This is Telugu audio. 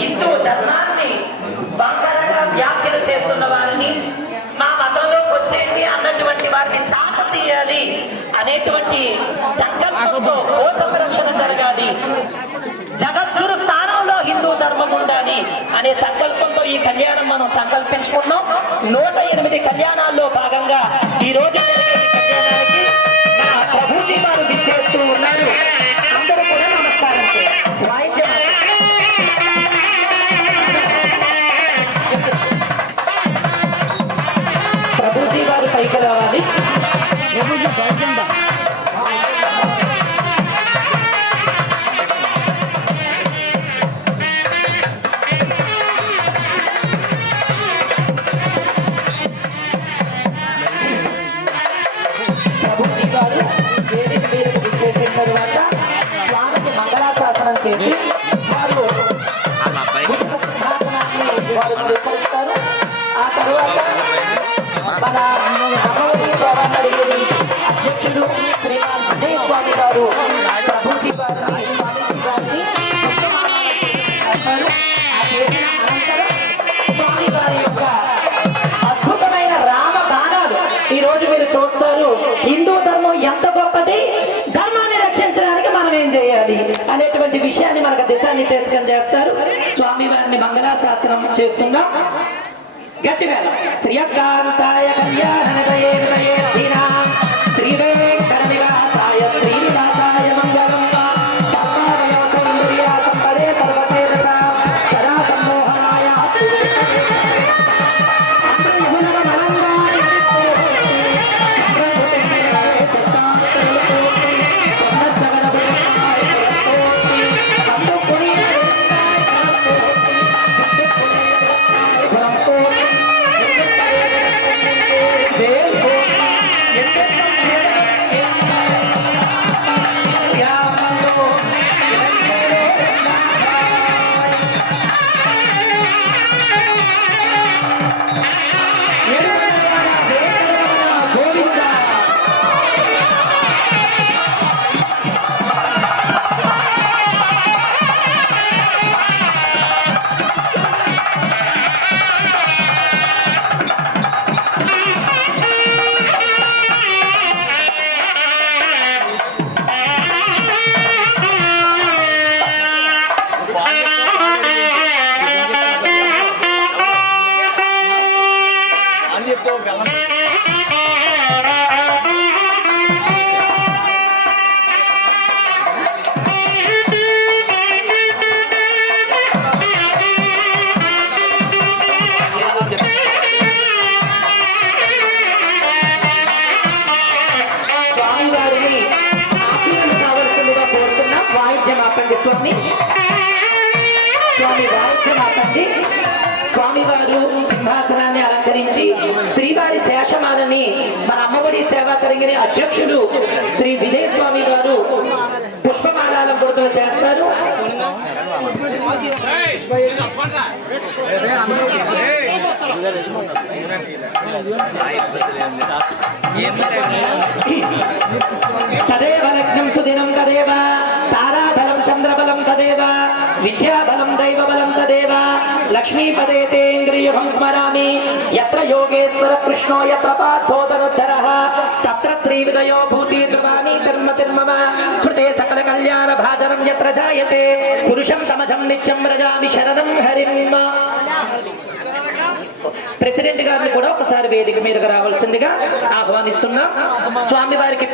హిందూ ధర్మాన్ని బంగారంగా వ్యాఖ్యలు చేస్తున్న వారిని మా మతంలోకి వచ్చేయండి అన్నటువంటి వారిని తాట తీయాలి అనేటువంటి సంకల్పంతో గోతమ రక్షణ జరగాలి. జగద్గురు స్థానంలో హిందూ ధర్మం ఉండాలి అనే సంకల్పంతో ఈ కళ్యాణం మనం సంకల్పించుకున్నాం. నూట ఎనిమిది కళ్యాణం మన అమ్మవారి అధ్యక్షుడు శ్రీమాన్ విజయ స్వామి గారు ప్రభుజీ గారిని స్వామి వారి యొక్క అద్భుతమైన రామ బాణాలు ఈ రోజు మీరు చూస్తారు హిందూ ధర్మం ఎంత గొప్పది ధర్మాన్ని రక్షించడానికి మనం ఏం చేయాలి అనేటువంటి విషయాన్ని మనకు దిశానిర్దేశకం చేస్తారు. స్వామి వారిని మంగళాశాసనం చేస్తున్నాం. గట్టి వేళ శ్రీయకాంతాయ కళ్యాణ స్వామి వాయిద్యం ఆపండి స్వామి వారు సింహాసనాన్ని అలంకరించి శ్రీవారి శేషమాలని మన అమ్మఒడి సేవా తరంగిణి అధ్యక్షులు శ్రీ విజయ స్వామి గారు పుష్పమాలాలంకృతం చేస్తారు. తదేవ లగ్నం సుదినం తదేవ తదేవ విద్యాబలం దైవబలం తదేవ లక్ష్మీపదేతేంద్రియహం స్మరామి ఎత్ర యోగేశ్వర కృష్ణో ఎత్ర పార్థోదనుద్ధరః తత్ర శ్రీ విజయో భూతి ధ్రువాణి ధర్మ తిర్మమ స్మృతే సకల కళ్యాణ భాజనం ఎత్ర జాయతే పురుషం సమజం నిత్యం రజామి శరణం హరిమ్మ ప్రెసిడెంట్ గారిని కూడా ఒకసారి వేదిక మీదకు రావాల్సిందిగా ఆహ్వానిస్తున్నాం. స్వామి వారికి